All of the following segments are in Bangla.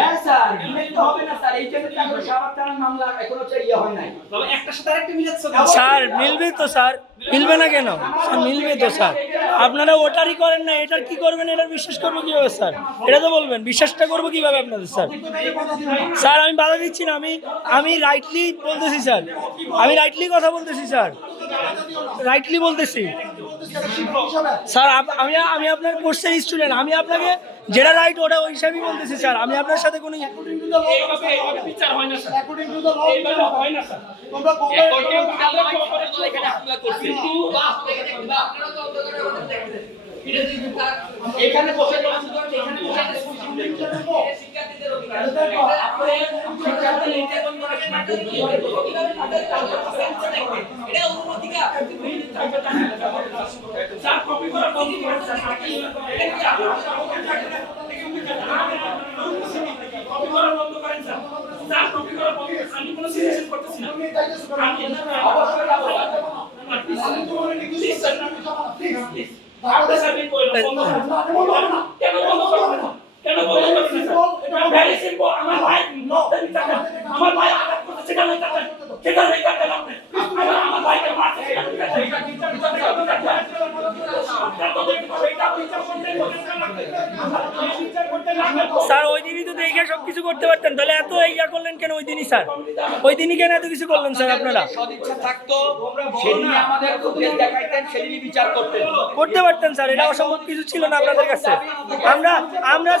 হ্যাঁ স্যার, ডিলেট তো হবে না স্যার, এই জন্য তো আমরা শাহবাগ থানার মামলা এখনো ইয়ে হয় নাই। বাবা একটা সাথে আরেকটা মিলাচ্ছ স্যার মিলবে তো স্যার, মিলবে না কেন স্যার? মিলবে তো স্যার। আপনারা ওটারই করেন না, এটার কি করবেন? এটার বিশ্বাস করবো কিভাবে স্যার? এটা তো বলবেন, বিশ্বাসটা করবো কিভাবে আপনাদের স্যার? স্যার আমি বাধা দিচ্ছি না, আমি রাইটলি বলতেছি স্যার, আমি রাইটলি কথা বলতেছি স্যার, রাইটলি বলতেছি স্যার। আমি আপনার কোর্সের স্টুডেন্ট, আমি আপনাকে যেটা রাইট ওটা ওই হিসাবেই বলতেছি স্যার। আমি আপনার সাথে কোনো এইভাবে বিচার হয় না স্যার, এইভাবে হয় না স্যার। তোমরা এখানে হামলা করছি, এখানে বসে শিক্ষার্থীদের অধিকার এটা অধিকার স্যার কপি করা বন্ধ করেন স্যার, কপি করা বন্ধ করেন স্যার, স্যার কপি করা বন্ধ করেন। আমি কোনো সিচুয়েশন করতেছি না, আমি আপনার সাথে বন্ধ করেন না, কেন বন্ধ করবেন না, কেন বন্ধ করবেন না স্যার? ভেরি সিম্পল, আমার ভাই আমার ভাই আঘাত করতে সেখানে কাটেন, সেখানে কাটেন আপনি, আমার ভাইকে মারতে স্যার ওই দিনই তো দেখে সব কিছু করতে পারতেন, তাহলে এত ইয়া করলেন কেন ওই দিনই স্যার? ওই দিনই কেন এত কিছু করলেন স্যার আপনারা? সদিচ্ছা থাকতো সেদিনই আমাদের ফুটেজ দেখাইতেন, সেদিনই বিচার করতেন, করতে পারতেন স্যার, এটা অসম্ভব কিছু ছিল না আপনাদের কাছে। আমরা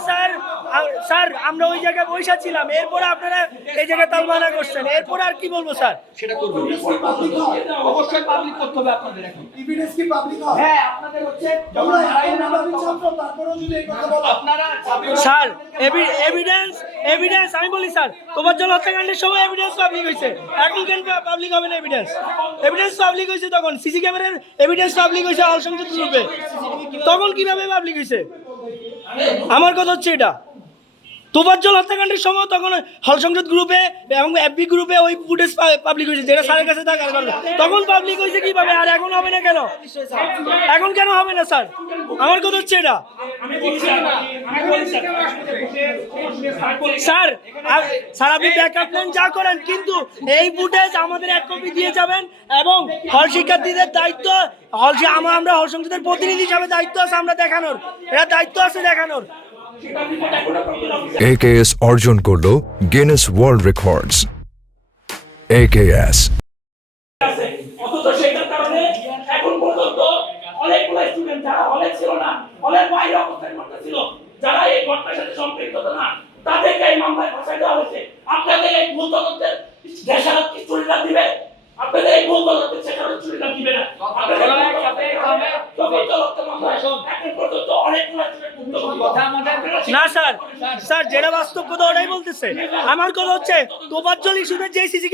স্যার আমরা ওই জায়গায় বসে ছিলাম, এরপরে আপনারা এই জায়গায় তালমানা করছেন, এরপরে আর কি বলবো স্যার? সেটা করবেন অবশ্যই পাবলিক করতে হবে আপনাদের। এখন এভিডেন্স কি পাবলিক হয়? হ্যাঁ আপনাদের হচ্ছে তোমরা এত ছাত্র তারপরেও যদি এই কথা বলো, আপনারা স্যার এভিডেন্স আমি বলি স্যার, তোফাজ্জল হত্যাকাণ্ডের সময় এভিডেন্স পাবলিক হয়েছে, এখন কেন পাবলিক হবে না? এভিডেন্স পাবলিক হয়েছে তখন, সিসি ক্যামেরার এভিডেন্স পাবলিক হয়েছে হল সংসদ গ্রুপে, তখন কিভাবে পাবলিক হয়েছে? আমার কথা হচ্ছে এটা, তোফাজ্জল হত্যাকাণ্ডের সময় তখন হল সংসদ গ্রুপে এবং এফবি গ্রুপে ওই ফুটেজ পাবলিক হয়েছে, যেটা স্যারের কাছে থাকার কারণে তখন পাবলিক হয়েছে কিভাবে, আর এখন হবে না কেন? এখন কেন হবে না স্যার? আমার কথা হচ্ছে এটা স্যার। স্যার আপনি ব্যাকআপ প্ল্যান যা করেন, কিন্তু এই ফুটেজ আমাদের এক কপি দিয়ে যাবেন, এবং হল শিক্ষার্থীদের দায়িত্ব, আমরা হল সংসদের প্রতিনিধি হিসাবে দায়িত্ব আছে আমরা দেখানোর, এটা দায়িত্ব আছে দেখানোর। AKS অর্জন করলো গিনেস ওয়ার্ল্ড রেকর্ডস। AKS অথচ সেটার কারণে এখন পর্যন্ত অনেকগুলো স্টুডেন্ট যারা হলে ছিল না, হলের বাইরে অবস্থান করতেছিল, যারা এই ঘটনার সাথে সম্পৃক্ত না, তাদেরকে এই মামলায় ফাঁসাই দেওয়া হয়েছে। আপনাদের এই ভুল তদন্তের দেশারত কি চুরিটা দিবে? আপনাদের এই ভুল তদন্তের দেশারত চুরিটা দিবে না? আপনাদের এখন পর্যন্ত অনেকগুলো না স্যার, স্যার যেটা বাস্তব কথা ওটাই বলতেছে। আমার কথা হচ্ছে তোফাজ্জল ইস্যুতে যে সিসি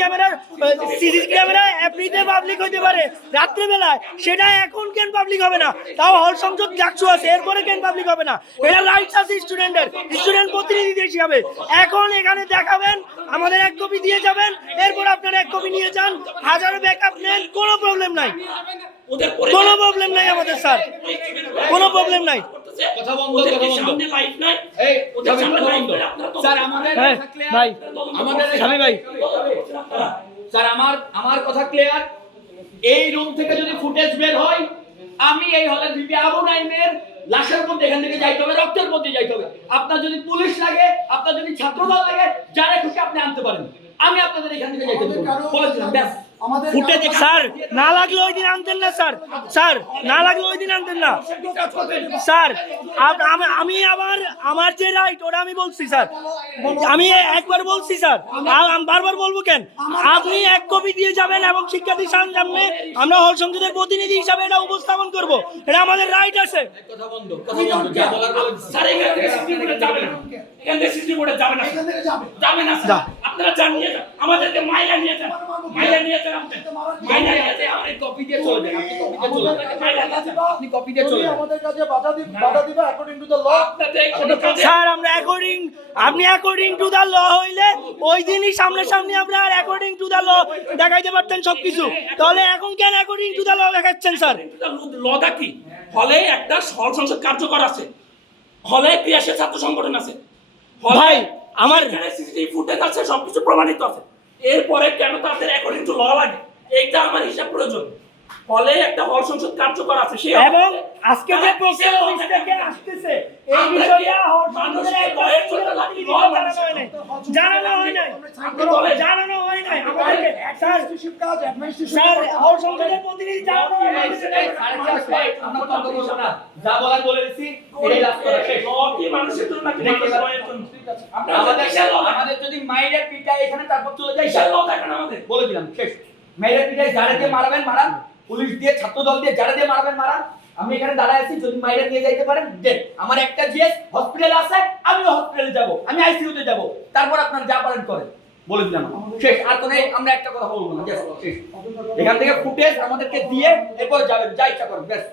ক্যামেরা এফবিতে পাবলিক হইতে পারে রাত্রেবেলায়, সেটা এখন কেন পাবলিক হবে না? তাও হল সংসদ ডাকছু আছে, এরপরে কেন পাবলিক হবে না? এটা রাইটস আছে স্টুডেন্টের, স্টুডেন্ট প্রতিনিধি হিসাবে। এখন এখানে দেখাবেন, আমাদের এক কপি দিয়ে যাবেন, এরপর আপনারা এক কপি নিয়ে যান, হাজারো ব্যাকআপ নেন, কোনো প্রবলেম নাই, কোনো প্রবলেম নাই আমাদের স্যার, কোনো প্রবলেম নাই। কথা বন্ধ, কথা বন্ধ, লাইফ নাই, এই কথা বন্ধ স্যার। আমাদের ভাই আমাদের স্বামী ভাই স্যার আমার কথা ক্লিয়ার। এই রুম থেকে যদি ফুটেজ বের হয়, আমি এই হলের ভিপি আবু নাইমের লাশের মধ্যে এখান থেকে যাইতে হবে, রক্তের মধ্যে যাইতে হবে। আপনার যদি পুলিশ লাগে, আপনার যদি ছাত্রদল লাগে, যারা খুশি আপনি আনতে পারেন, আমি আপনাদের এখান থেকে যাইতে বলেছিলাম। ব্যাস ফুটেজ স্যার না লাগলে ওই দিন আনতেন না স্যার, স্যার না লাগলে ওই দিন আনতেন না স্যার। আমি আবার আমার যে রাইট ওটা আমি বলছি স্যার, আমি একবার বলছি স্যার, বারবার বলবো কেন? আপনি এক কপি দিয়ে যাবেন এবং শিক্ষার্থীর সামনে আমরা হল সংসদের প্রতিনিধি হিসাবে এটা উপস্থাপন করব, এটা আমাদের রাইট আছে। কথা বন্ধ, কথা বন্ধ, যা বলার বলেন স্যার। এখান থেকে সিসি বোর্ডে যাবে না, এখান থেকে সিসি বোর্ডে যাবে না, যাবে না স্যার। আপনারা জানিয়ে যান, আমাদেরকে মাইলা নিয়ে যান, মাইলা নিয়ে যান, মাইলা নিয়ে যান, আপনি কপি দিয়ে চলে যান, আপনি কপি দিয়ে চলে যান, আপনি কপি দিয়ে চলে যান। আমাদের কাছে বাধা দিবে according to the law. Sir আমরা আপনি অ্যাকর্ডিং টু দ্য ল হইলে ওই দিনই সামনাসামনি আমরা আর অ্যাকর্ডিং টু দ্য ল দেখাইতে পারতেন সবকিছু, তাহলে এখন কেন অ্যাকর্ডিং টু দ্য ল দেখাচ্ছেন স্যার? লটা কি? হলে একটা হল সংসদ কার্যকর আছে, হলে ক্রিয়াশীল ছাত্র সংগঠন আছে, ভাই, আমার- সিসিটিভি ফুটেজ আছে, সবকিছু প্রমাণিত আছে, এরপরে কেন তাদের অ্যাকর্ডিং টু ল লাগে, এইটা আমার হিসাব প্রয়োজন। হলে একটা হল সংসদ কার্যকর আছে, সেই এবং আজকে যে প্রক্রিয়া অফিস থেকে আসতেছে এই বিষয়ে হল সংসদের একটা জানানো হয় নাই, জানানো হয় নাই আমাদেরকে। স্যার, কাজ administration স্যার, করতে হল সংসদের প্রতিনিধি জানানো হয় নাই। আমরা তর্ক করবো না, যা বলার বলে দিচ্ছি, এটাই লাস্ট কথা, শেষ। কি মানুষের জন্য নাকি মানুষের ভয়ের জন্য? আপনারা আমাদের দেশের লোক, আমাদের যদি মাইরের পিটায় এখানে তারপর চলে যাই, দেশের লোক দেখেন আমাদের। বলে দিলাম, শেষ। মাইরের পিটায় যারা দিয়ে মারাবেন মারান, পুলিশ দিয়ে ছাত্র দল দিয়ে যারা দিয়ে মারাবেন মারান, আমি এখানে দাঁড়ায় আছি, যদি মাইরে নিয়ে যাইতে পারেন দেন। আমার একটা জিএস হসপিটালে আছে, আমিও হসপিটালে যাব, আমি আইসিইউতে যাব, তারপর আপনারা যা পারেন করেন, বলে দিলাম শেষ। আর কোনো আমরা একটা কথা বলবো না, শেষ। এখান থেকে ফুটেজ আমাদেরকে দিয়ে এরপর যাবেন, যা ইচ্ছা করেন, ব্যাস।